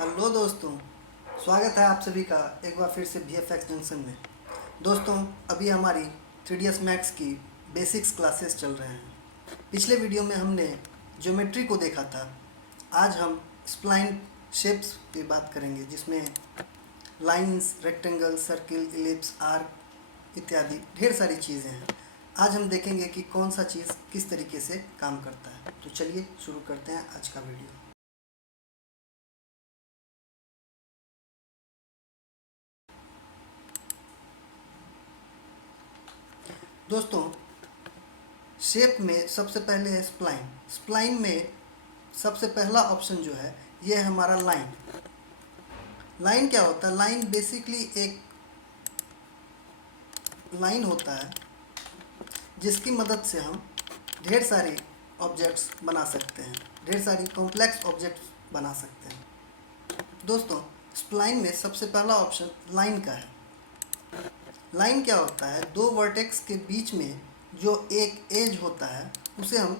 Hello दोस्तों, स्वागत है आप सभी का एक बार फिर से VFX जंक्शन में। दोस्तों, अभी हमारी 3ds मैक्स की बेसिक्स क्लासेस चल रहे हैं। पिछले वीडियो में हमने ज्योमेट्री को देखा था। आज हम स्प्लाइन शेप्स पे बात करेंगे, जिसमें lines, rectangle, circle, ellipse, arc इत्यादि ढेर सारी चीज़ें हैं। आज हम देखेंगे कि कौन सा चीज़ किस तरीके से काम करता है। तो चलिए शुरू करते हैं आज का वीडियो। दोस्तों, शेप में सबसे पहले है स्प्लाइन। स्प्लाइन में सबसे पहला ऑप्शन जो है ये है हमारा लाइन। लाइन क्या होता है? लाइन बेसिकली एक लाइन होता है जिसकी मदद से हम ढेर सारे ऑब्जेक्ट्स बना सकते हैं, ढेर सारी कॉम्प्लेक्स ऑब्जेक्ट्स बना सकते हैं। दोस्तों, स्प्लाइन में सबसे पहला ऑप्शन लाइन का है। लाइन क्या होता है? दो वर्टेक्स के बीच में जो एक एज होता है उसे हम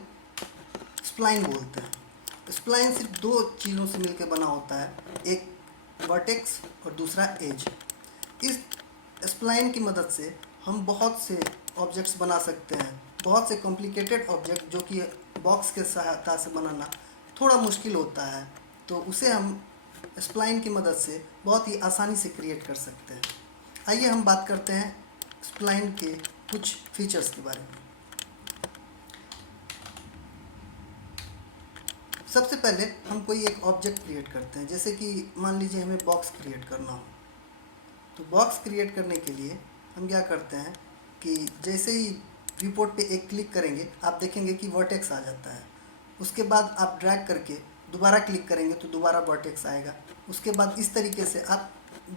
स्प्लाइन बोलते हैं। स्प्लाइन सिर्फ दो चीज़ों से मिलकर बना होता है, एक वर्टेक्स और दूसरा एज। इस स्प्लाइन की मदद से हम बहुत से ऑब्जेक्ट्स बना सकते हैं, बहुत से कॉम्प्लिकेटेड ऑब्जेक्ट जो कि बॉक्स के सहायता से बनाना थोड़ा मुश्किल होता है, तो उसे हम स्प्लाइन की मदद से बहुत ही आसानी से क्रिएट कर सकते हैं। आइए हम बात करते हैं स्प्लाइन के कुछ फीचर्स के बारे में। सबसे पहले हम कोई एक ऑब्जेक्ट क्रिएट करते हैं, जैसे कि मान लीजिए हमें बॉक्स क्रिएट करना हो। तो बॉक्स क्रिएट करने के लिए हम क्या करते हैं कि जैसे ही व्यू पोर्ट पे एक क्लिक करेंगे, आप देखेंगे कि वर्टेक्स आ जाता है। उसके बाद आप ड्रैग करके दोबारा क्लिक करेंगे तो दोबारा वर्टेक्स आएगा। उसके बाद इस तरीके से आप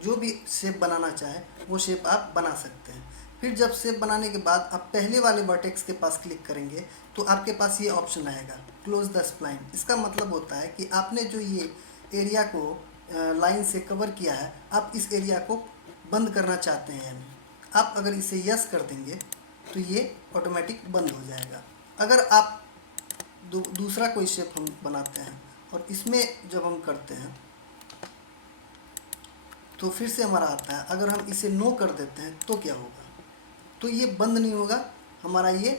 जो भी शेप बनाना चाहें वो शेप आप बना सकते हैं। फिर जब शेप बनाने के बाद आप पहले वाले वर्टेक्स के पास क्लिक करेंगे तो आपके पास ये ऑप्शन आएगा, क्लोज द स्प्लाइन। इसका मतलब होता है कि आपने जो ये एरिया को लाइन से कवर किया है, आप इस एरिया को बंद करना चाहते हैं। यानी आप अगर इसे यस कर देंगे तो ये ऑटोमेटिक बंद हो जाएगा। अगर आप दूसरा कोई शेप हम बनाते हैं और इसमें जब हम करते हैं तो फिर से हमारा आता है, अगर हम इसे नो कर देते हैं तो क्या होगा? तो ये बंद नहीं होगा, हमारा ये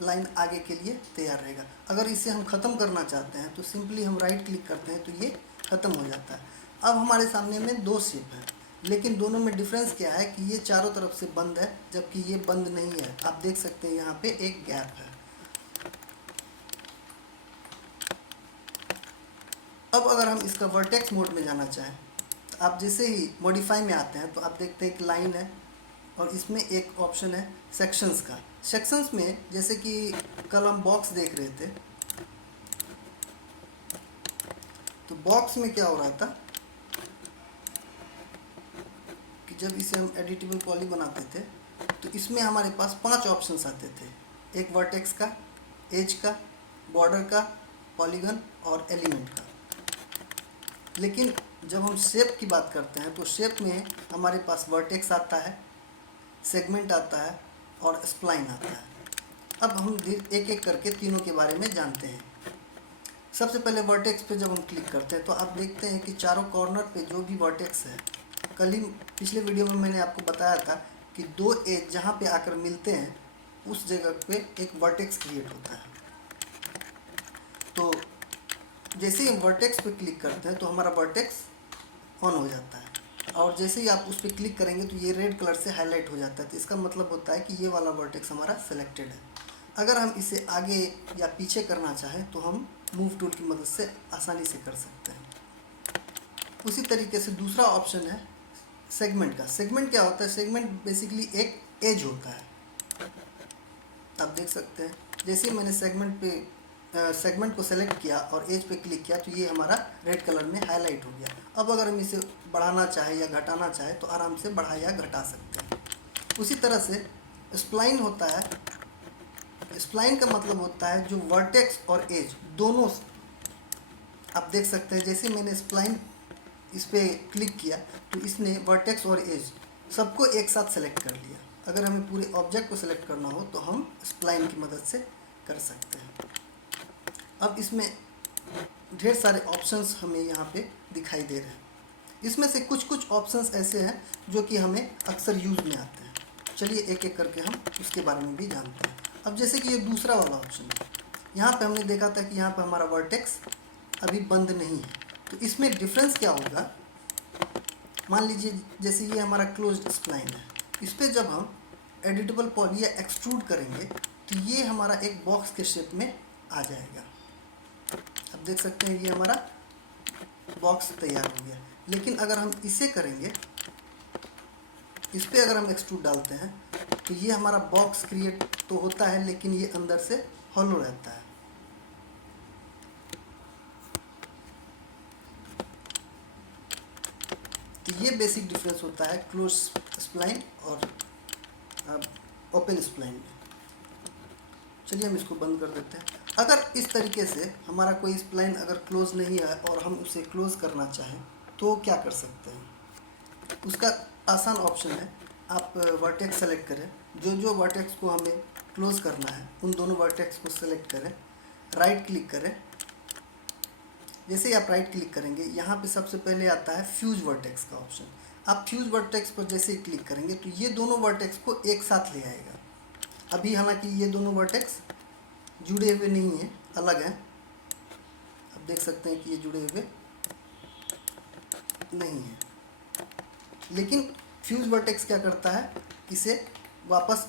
लाइन आगे के लिए तैयार रहेगा। अगर इसे हम ख़त्म करना चाहते हैं तो सिंपली हम राइट क्लिक करते हैं तो ये ख़त्म हो जाता है। अब हमारे सामने में दो शेप है, लेकिन दोनों में डिफरेंस क्या है कि ये चारों तरफ से बंद है जबकि ये बंद नहीं है। आप देख सकते हैं यहाँ पे एक गैप है। अब अगर हम इसका वर्टेक्स मोड में जाना चाहें, तो आप जैसे ही मॉडिफाई में आते हैं तो आप देखते हैं कि लाइन है और इसमें एक ऑप्शन है सेक्शंस का। सेक्शंस में जैसे कि कल हम बॉक्स देख रहे थे, तो बॉक्स में क्या हो रहा था कि जब इसे हम एडिटेबल पॉली बनाते थे तो इसमें हमारे पास 5 ऑप्शंस आते थे। एक वर्टेक्स का, एज का, बॉर्डर का, पॉलीगन और एलिमेंट का। लेकिन जब हम शेप की बात करते हैं तो शेप में हमारे पास वर्टेक्स आता है, सेगमेंट आता है और स्प्लाइन आता है। अब हम एक एक करके तीनों के बारे में जानते हैं। सबसे पहले वर्टेक्स पे जब हम क्लिक करते हैं तो आप देखते हैं कि चारों कॉर्नर पे जो भी वर्टेक्स है, कल ही पिछले वीडियो में मैंने आपको बताया था कि दो एज जहाँ पे आकर मिलते हैं उस जगह पे एक वर्टेक्स क्रिएट होता है। तो जैसे ही हम वर्टेक्स पे क्लिक करते हैं तो हमारा वर्टेक्स ऑन हो जाता है, और जैसे ही आप उस पर क्लिक करेंगे तो ये रेड कलर से हाईलाइट हो जाता है। तो इसका मतलब होता है कि ये वाला वर्टेक्स हमारा सेलेक्टेड है। अगर हम इसे आगे या पीछे करना चाहें तो हम मूव टूल की मदद से आसानी से कर सकते हैं। उसी तरीके से दूसरा ऑप्शन है सेगमेंट का। सेगमेंट क्या होता है? सेगमेंट बेसिकली एक एज होता है। आप देख सकते हैं जैसे ही मैंने सेगमेंट को सेलेक्ट किया और एज पे क्लिक किया तो ये हमारा रेड कलर में हाईलाइट हो गया। अब अगर हम इसे बढ़ाना चाहे या घटाना चाहे तो आराम से बढ़ा या घटा सकते हैं। उसी तरह से स्प्लाइन होता है। स्प्लाइन का मतलब होता है जो वर्टेक्स और एज दोनों, आप देख सकते हैं जैसे मैंने स्प्लाइन इस पर क्लिक किया तो इसने वर्टेक्स और एज सबको एक साथ सेलेक्ट कर लिया। अगर हमें पूरे ऑब्जेक्ट को सेलेक्ट करना हो तो हम स्प्लाइन की मदद से कर सकते हैं। अब इसमें ढेर सारे ऑप्शंस हमें यहाँ पे दिखाई दे रहे हैं। इसमें से कुछ कुछ ऑप्शंस ऐसे हैं जो कि हमें अक्सर यूज़ में आते हैं। चलिए एक एक करके हम उसके बारे में भी जानते हैं। अब जैसे कि ये दूसरा वाला ऑप्शन है, यहाँ पे हमने देखा था कि यहाँ पे हमारा वर्टेक्स अभी बंद नहीं है। तो इसमें डिफरेंस क्या होगा, मान लीजिए जैसे ये हमारा क्लोज्ड स्प्लाइन है, इस पर जब हम एडिटेबल पॉली या एक्सट्रूड करेंगे तो ये हमारा एक बॉक्स के शेप में आ जाएगा। अब देख सकते हैं ये हमारा बॉक्स तैयार हो गया। लेकिन अगर हम इसे करेंगे, इस पर अगर हम एक्सट्रूड डालते हैं तो ये हमारा बॉक्स क्रिएट तो होता है लेकिन ये अंदर से हॉलो रहता है। तो ये बेसिक डिफरेंस होता है क्लोज स्प्लाइन और ओपन स्प्लाइन में। चलिए हम इसको बंद कर देते हैं। अगर इस तरीके से हमारा कोई स्प्लाइन अगर क्लोज नहीं है और हम उसे क्लोज करना चाहें तो क्या कर सकते हैं, उसका आसान ऑप्शन है, आप वर्टेक्स सेलेक्ट करें, जो वर्टेक्स को हमें क्लोज करना है उन दोनों वर्टेक्स को सेलेक्ट करें, राइट क्लिक करें। जैसे ही आप राइट क्लिक करेंगे यहाँ पे सबसे पहले आता है फ्यूज वर्टेक्स का ऑप्शन। आप फ्यूज वर्टेक्स पर जैसे ही क्लिक करेंगे तो ये दोनों वर्टेक्स को एक साथ ले आएगा। अभी हालांकि ये दोनों वर्टेक्स जुड़े हुए नहीं हैं, अलग हैं। आप देख सकते हैं कि ये जुड़े हुए नहीं हैं, लेकिन फ्यूज वर्टेक्स क्या करता है, इसे वापस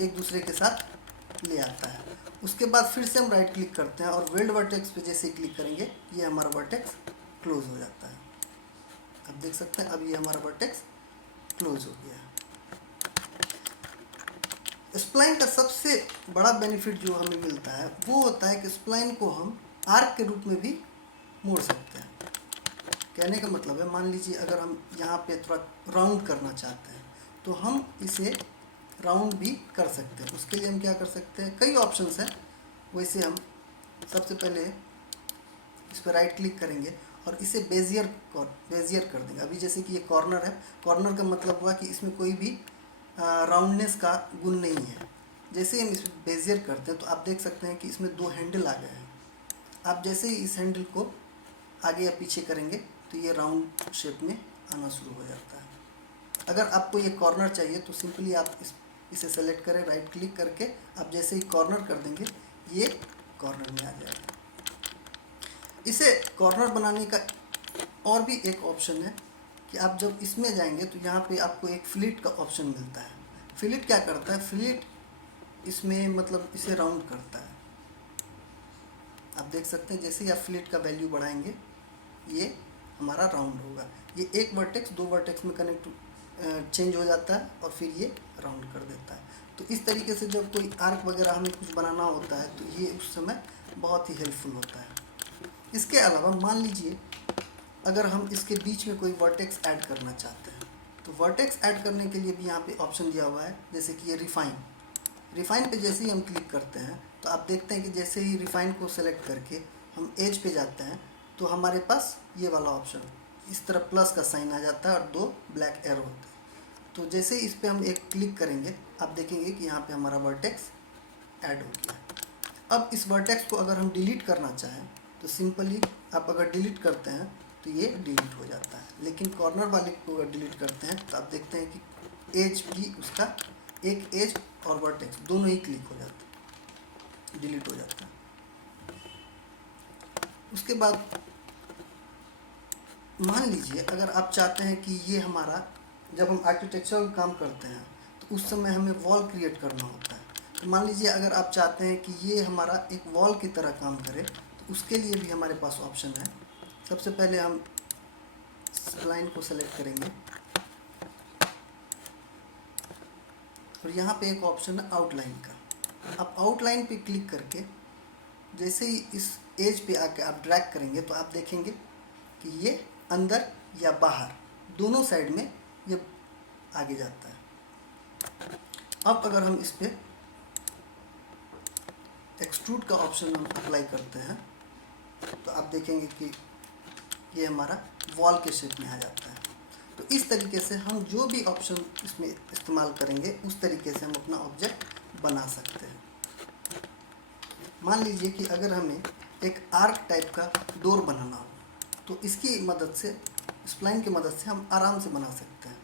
एक दूसरे के साथ ले आता है। उसके बाद फिर से हम राइट क्लिक करते हैं और वेल्ड वर्टेक्स पे जैसे ही क्लिक करेंगे ये हमारा वर्टेक्स क्लोज हो जाता है। आप देख सकते हैं अब ये हमारा वर्टेक्स क्लोज हो गया है। स्प्लाइन का सबसे बड़ा बेनिफिट जो हमें मिलता है वो होता है कि स्प्लाइन को हम आर्क के रूप में भी मोड़ सकते हैं। कहने का मतलब है, मान लीजिए अगर हम यहाँ पे थोड़ा राउंड करना चाहते हैं तो हम इसे राउंड भी कर सकते हैं। उसके लिए हम क्या कर सकते हैं, कई ऑप्शंस हैं। वैसे हम सबसे पहले इस पर राइट क्लिक करेंगे और इसे बेजियर कर देंगे। अभी जैसे कि ये कॉर्नर है, कॉर्नर का मतलब हुआ कि इसमें कोई भी राउंडनेस का गुण नहीं है। जैसे हम इस बेजियर करते हैं तो आप देख सकते हैं कि इसमें दो हैंडल आ गए हैं। आप जैसे ही इस हैंडल को आगे या पीछे करेंगे तो ये राउंड शेप में आना शुरू हो जाता है। अगर आपको ये कॉर्नर चाहिए तो सिंपली आप इसे सेलेक्ट करें, राइट क्लिक करके आप जैसे ही कॉर्नर कर देंगे ये कॉर्नर में आ जाएगा। इसे कॉर्नर बनाने का और भी एक ऑप्शन है कि आप जब इसमें जाएंगे तो यहाँ पे आपको एक फ्लिट का ऑप्शन मिलता है। फ्लिट क्या करता है, फ्लिट इसमें मतलब इसे राउंड करता है। आप देख सकते हैं जैसे ही आप फ्लिट का वैल्यू बढ़ाएंगे ये हमारा राउंड होगा। ये एक वर्टेक्स दो वर्टेक्स में कनेक्ट चेंज हो जाता है और फिर ये राउंड कर देता है। तो इस तरीके से जब कोई आर्क वगैरह हमें कुछ बनाना होता है तो ये उस समय बहुत ही हेल्पफुल होता है। इसके अलावा मान लीजिए अगर हम इसके बीच में कोई वर्टेक्स ऐड करना चाहते हैं तो वर्टेक्स ऐड करने के लिए भी यहाँ पे ऑप्शन दिया हुआ है। जैसे कि ये रिफाइन पे जैसे ही हम क्लिक करते हैं तो आप देखते हैं कि जैसे ही रिफाइन को सेलेक्ट करके हम एज पे जाते हैं तो हमारे पास ये वाला ऑप्शन इस तरह प्लस का साइन आ जाता है और दो ब्लैक एरो होते हैं। तो जैसे इस पर हम एक क्लिक करेंगे आप देखेंगे कि यहाँ पे हमारा वर्टेक्स ऐड हो गया। अब इस वर्टेक्स को अगर हम डिलीट करना चाहें तो सिंपली आप अगर डिलीट करते हैं तो ये डिलीट हो जाता है। लेकिन कॉर्नर वाले को अगर डिलीट करते हैं तो आप देखते हैं कि एज भी उसका एक एज और वर्टेक्स दोनों ही क्लिक हो जाते हैं, डिलीट हो जाता है। उसके बाद मान लीजिए अगर आप चाहते हैं कि ये हमारा जब हम आर्किटेक्चरल काम करते हैं तो उस समय हमें वॉल क्रिएट करना होता है। तो मान लीजिए अगर आप चाहते हैं कि ये हमारा एक वॉल की तरह काम करे तो उसके लिए भी हमारे पास ऑप्शन है। सबसे पहले हम स्प्लाइन को सेलेक्ट करेंगे और यहाँ पे एक ऑप्शन है आउटलाइन का। आप आउटलाइन पे क्लिक करके जैसे ही इस एज पे आके आप ड्रैग करेंगे तो आप देखेंगे कि ये अंदर या बाहर दोनों साइड में ये आगे जाता है। अब अगर हम इस पे एक्सट्रूड का ऑप्शन हम अप्लाई करते हैं तो आप देखेंगे कि ये हमारा वॉल के शेप में आ जाता है। तो इस तरीके से हम जो भी ऑप्शन इसमें इस्तेमाल करेंगे उस तरीके से हम अपना ऑब्जेक्ट बना सकते हैं। मान लीजिए कि अगर हमें एक आर्क टाइप का डोर बनाना हो, तो इसकी मदद से, स्प्लाइन की मदद से हम आराम से बना सकते हैं।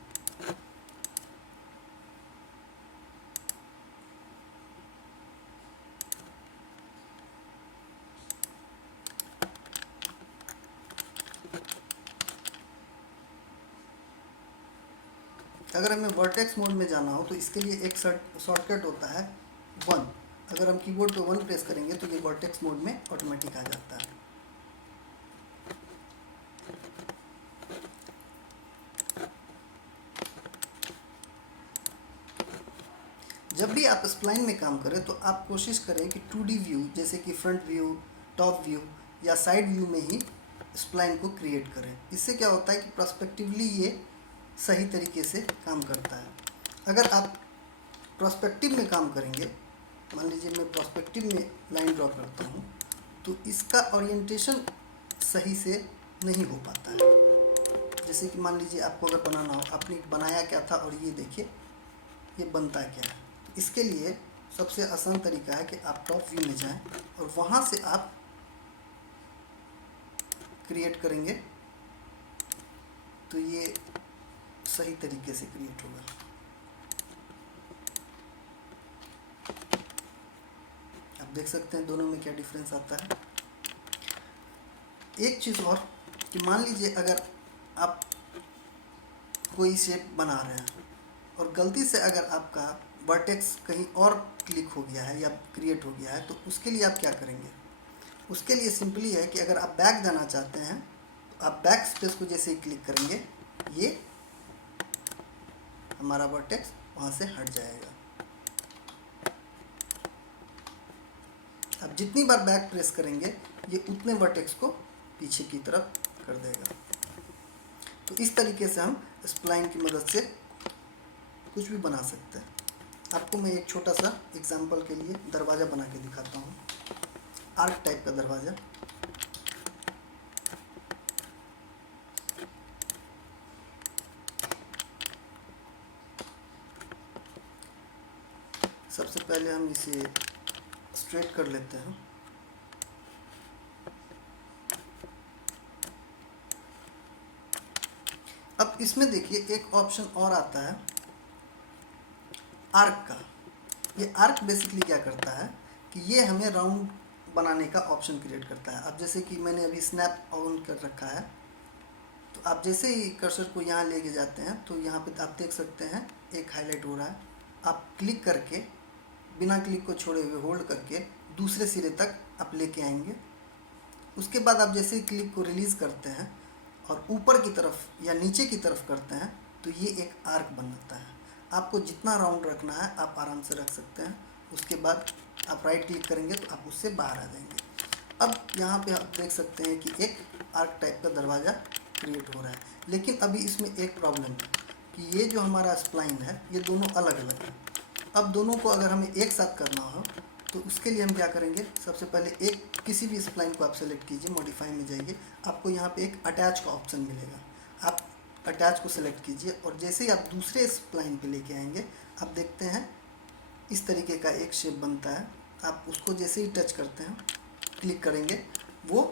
अगर हमें वर्टेक्स मोड में जाना हो तो इसके लिए एक शॉर्टकट होता है 1। अगर हम कीबोर्ड पे 1 प्रेस करेंगे तो ये वर्टेक्स मोड में ऑटोमेटिक आ जाता है। जब भी आप स्प्लाइन में काम करें तो आप कोशिश करें कि 2D व्यू, जैसे कि फ्रंट व्यू, टॉप व्यू या साइड व्यू में ही स्प्लाइन को क्रिएट करें। इससे क्या होता है कि प्रोस्पेक्टिवली ये सही तरीके से काम करता है। अगर आप प्रोस्पेक्टिव में काम करेंगे, मान लीजिए मैं प्रोस्पेक्टिव में लाइन ड्रॉ करता हूँ, तो इसका ओरिएंटेशन सही से नहीं हो पाता है। जैसे कि मान लीजिए आपको अगर बनाना हो, आपने बनाया क्या था और ये देखिए ये बनता क्या है। तो इसके लिए सबसे आसान तरीका है कि आप टॉप व्यू में जाएं और वहाँ से आप क्रिएट करेंगे तो ये सही तरीके से क्रिएट होगा। आप देख सकते हैं दोनों में क्या डिफरेंस आता है। एक चीज़ और कि मान लीजिए अगर आप कोई शेप बना रहे हैं और गलती से अगर आपका वर्टेक्स कहीं और क्लिक हो गया है या क्रिएट हो गया है, तो उसके लिए आप क्या करेंगे? उसके लिए सिंपली है कि अगर आप बैक जाना चाहते हैं तो आप बैक स्पेस को जैसे ही क्लिक करेंगे, ये हमारा वर्टेक्स वहाँ से हट जाएगा। अब जितनी बार बैक प्रेस करेंगे ये उतने वर्टेक्स को पीछे की तरफ कर देगा। तो इस तरीके से हम स्प्लाइन की मदद से कुछ भी बना सकते हैं। आपको मैं एक छोटा सा एग्जांपल के लिए दरवाज़ा बना के दिखाता हूँ, आर्क टाइप का दरवाज़ा। सबसे पहले हम इसे स्ट्रेट कर लेते हैं। अब इसमें देखिए एक ऑप्शन और आता है आर्क का। ये आर्क बेसिकली क्या करता है कि ये हमें राउंड बनाने का ऑप्शन क्रिएट करता है। अब जैसे कि मैंने अभी स्नैप ऑन कर रखा है, तो आप जैसे ही कर्सर को यहाँ लेके जाते हैं तो यहाँ पे आप देख सकते हैं एक हाईलाइट हो रहा है। आप क्लिक करके, बिना क्लिक को छोड़े हुए होल्ड करके दूसरे सिरे तक आप लेके आएंगे। उसके बाद आप जैसे ही क्लिक को रिलीज़ करते हैं और ऊपर की तरफ या नीचे की तरफ करते हैं तो ये एक आर्क बनता है। आपको जितना राउंड रखना है आप आराम से रख सकते हैं। उसके बाद आप राइट क्लिक करेंगे तो आप उससे बाहर आ जाएंगे। अब यहाँ पे आप देख सकते हैं कि एक आर्क टाइप का दरवाज़ा क्रिएट हो रहा है। लेकिन अभी इसमें एक प्रॉब्लम है कि ये जो हमारा स्प्लाइन है ये दोनों अलग अलग है। अब दोनों को अगर हमें एक साथ करना हो तो उसके लिए हम क्या करेंगे, सबसे पहले एक किसी भी स्प्लाइन को आप सेलेक्ट कीजिए, मॉडिफाई में जाइए, आपको यहाँ पे एक अटैच का ऑप्शन मिलेगा। आप अटैच को सेलेक्ट कीजिए और जैसे ही आप दूसरे स्प्लाइन पे लेके आएंगे आप देखते हैं इस तरीके का एक शेप बनता है। आप उसको जैसे ही टच करते हैं, क्लिक करेंगे, वो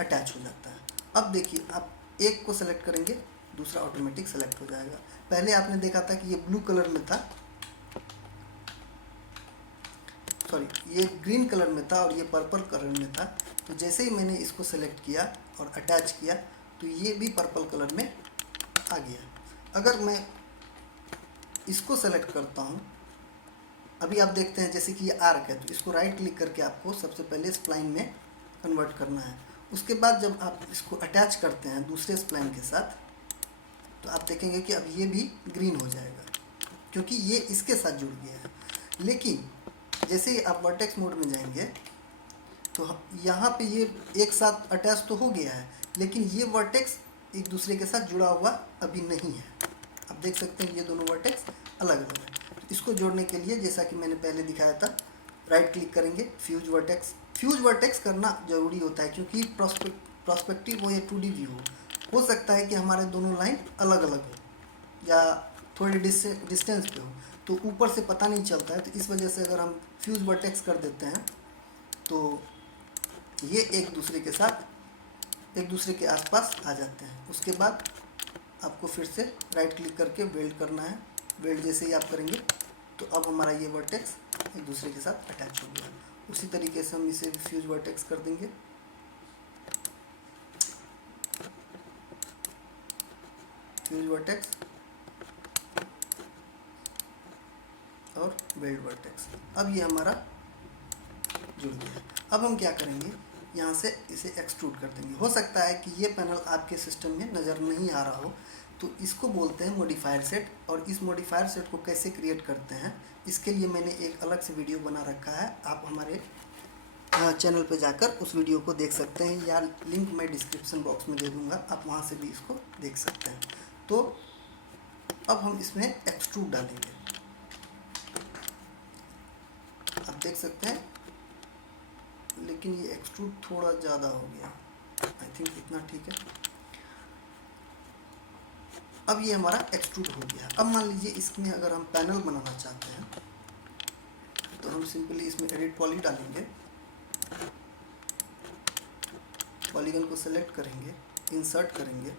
अटैच हो जाता है। अब देखिए आप एक को सेलेक्ट करेंगे, दूसरा ऑटोमेटिक सेलेक्ट हो जाएगा। पहले आपने देखा था कि ये ब्लू कलर में था, सॉरी ये ग्रीन कलर में था और ये पर्पल कलर में था। तो जैसे ही मैंने इसको सेलेक्ट किया और अटैच किया तो ये भी पर्पल कलर में आ गया। अगर मैं इसको सेलेक्ट करता हूँ, अभी आप देखते हैं जैसे कि ये आर्क है, तो इसको राइट क्लिक करके आपको सबसे पहले स्प्लाइन में कन्वर्ट करना है। उसके बाद जब आप इसको अटैच करते हैं दूसरे स्प्लाइन के साथ तो आप देखेंगे कि अब ये भी ग्रीन हो जाएगा क्योंकि ये इसके साथ जुड़ गया है। लेकिन जैसे ही आप वर्टेक्स मोड में जाएंगे तो यहाँ पे ये एक साथ अटैच तो हो गया है, लेकिन ये वर्टेक्स एक दूसरे के साथ जुड़ा हुआ अभी नहीं है। आप देख सकते हैं ये दोनों वर्टेक्स अलग अलग है। तो इसको जोड़ने के लिए जैसा कि मैंने पहले दिखाया था, राइट क्लिक करेंगे, फ्यूज वर्टेक्स। फ्यूज वर्टेक्स करना ज़रूरी होता है क्योंकि प्रोस्पेक्टिव हो या 2D व्यू हो सकता है कि हमारे दोनों लाइन अलग अलग हो या थोड़ी डिस्टेंस पे हो, तो ऊपर से पता नहीं चलता है। तो इस वजह से अगर हम फ्यूज वर्टेक्स कर देते हैं तो ये एक दूसरे के आसपास आ जाते हैं। उसके बाद आपको फिर से राइट क्लिक करके वेल्ड करना है। वेल्ड जैसे ही आप करेंगे तो अब हमारा ये वर्टेक्स एक दूसरे के साथ अटैच हो गया। उसी तरीके से हम इसे फ्यूज वर्टेक्स कर देंगे। फ्यूज वर्टेक्स और वेल्ड वर्टेक्स। अब ये हमारा जुड़ गया। अब हम क्या करेंगे, यहाँ से इसे एक्सट्रूड कर देंगे। हो सकता है कि ये पैनल आपके सिस्टम में नज़र नहीं आ रहा हो, तो इसको बोलते हैं मॉडिफायर सेट। और इस मॉडिफायर सेट को कैसे क्रिएट करते हैं, इसके लिए मैंने एक अलग से वीडियो बना रखा है। आप हमारे चैनल पे जाकर उस वीडियो को देख सकते हैं, या लिंक मैं डिस्क्रिप्शन बॉक्स में दे दूँगा, आप वहाँ से भी इसको देख सकते हैं। तो अब हम इसमें एक्सट्रूड डालेंगे। आप देख सकते हैं, लेकिन ये एक्सट्रूड थोड़ा ज़्यादा हो गया। आई थिंक इतना ठीक है। अब ये हमारा एक्सट्रूड हो गया। अब मान लीजिए इसमें अगर हम पैनल बनाना चाहते हैं तो हम सिंपली इसमें एडिट पॉली डालेंगे, पॉलीगन को सेलेक्ट करेंगे, इंसर्ट करेंगे,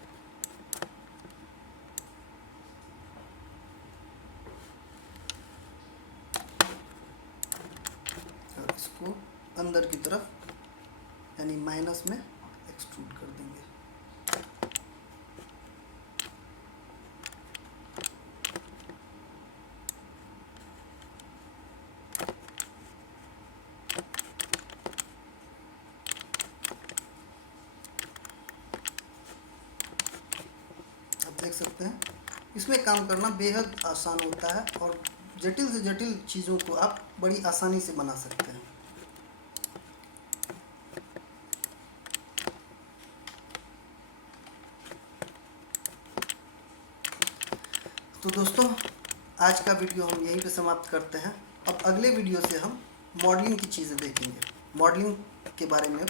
और इसको अंदर की तरफ यानी माइनस में एक्सट्रूड कर देंगे। देख सकते हैं, इसमें काम करना बेहद आसान होता है और जटिल से जटिल चीज़ों को आप बड़ी आसानी से बना सकते हैं। तो दोस्तों, आज का वीडियो हम यहीं पे समाप्त करते हैं। अब अगले वीडियो से हम मॉडलिंग की चीज़ें देखेंगे, मॉडलिंग के बारे में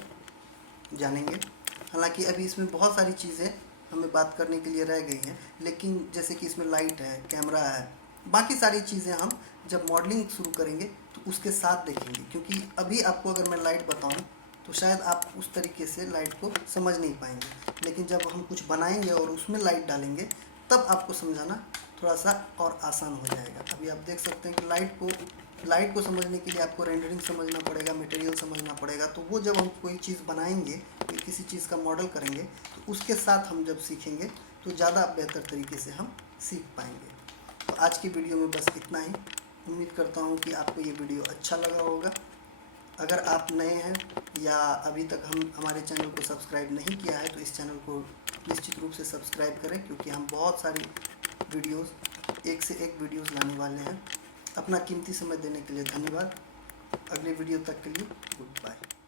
जानेंगे। हालांकि अभी इसमें बहुत सारी चीज़ें हमें बात करने के लिए रह गई हैं, लेकिन जैसे कि इसमें लाइट है, कैमरा है, बाकी सारी चीज़ें हम जब मॉडलिंग शुरू करेंगे तो उसके साथ देखेंगे। क्योंकि अभी आपको अगर मैं लाइट बताऊं तो शायद आप उस तरीके से लाइट को समझ नहीं पाएंगे, लेकिन जब हम कुछ बनाएंगे और उसमें लाइट डालेंगे तब आपको समझाना थोड़ा सा और आसान हो जाएगा। अभी आप देख सकते हैं कि लाइट को समझने के लिए आपको रेंडरिंग समझना पड़ेगा, मटेरियल समझना पड़ेगा। तो वो जब हम कोई चीज़ बनाएंगे, कोई किसी चीज़ का मॉडल करेंगे, तो उसके साथ हम जब सीखेंगे तो ज़्यादा बेहतर तरीके से हम सीख पाएंगे। तो आज की वीडियो में बस इतना ही। उम्मीद करता हूँ कि आपको ये वीडियो अच्छा लगा होगा। अगर आप नए हैं या अभी तक हमारे चैनल को सब्सक्राइब नहीं किया है तो इस चैनल को निश्चित रूप से सब्सक्राइब करें, क्योंकि हम बहुत सारी वीडियोस, एक से एक वीडियोस लाने वाले हैं। अपना कीमती समय देने के लिए धन्यवाद। अगले वीडियो तक के लिए गुड बाय।